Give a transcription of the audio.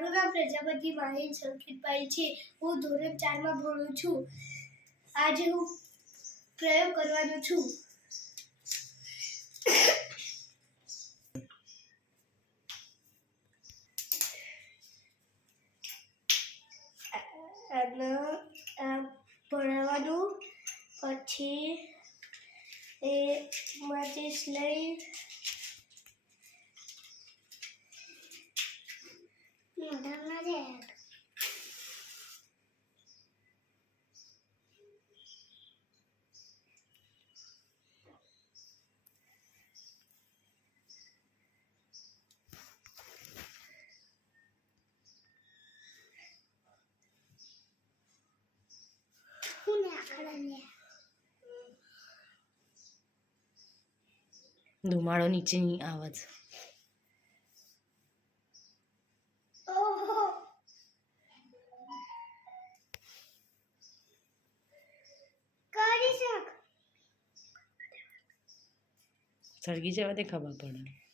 મારું નામ પ્રજાપતિ માહિર સંકેતભાઈ છે. હું ધોરણ 4 માં ભણું છું. આજે હું પ્રયોગ કરવાનો છું. ભણવાનું પછી એ માચીસ લઈ ધુમાડો નીચેની આવાજ. સળગી જવાથી ખબર પડે.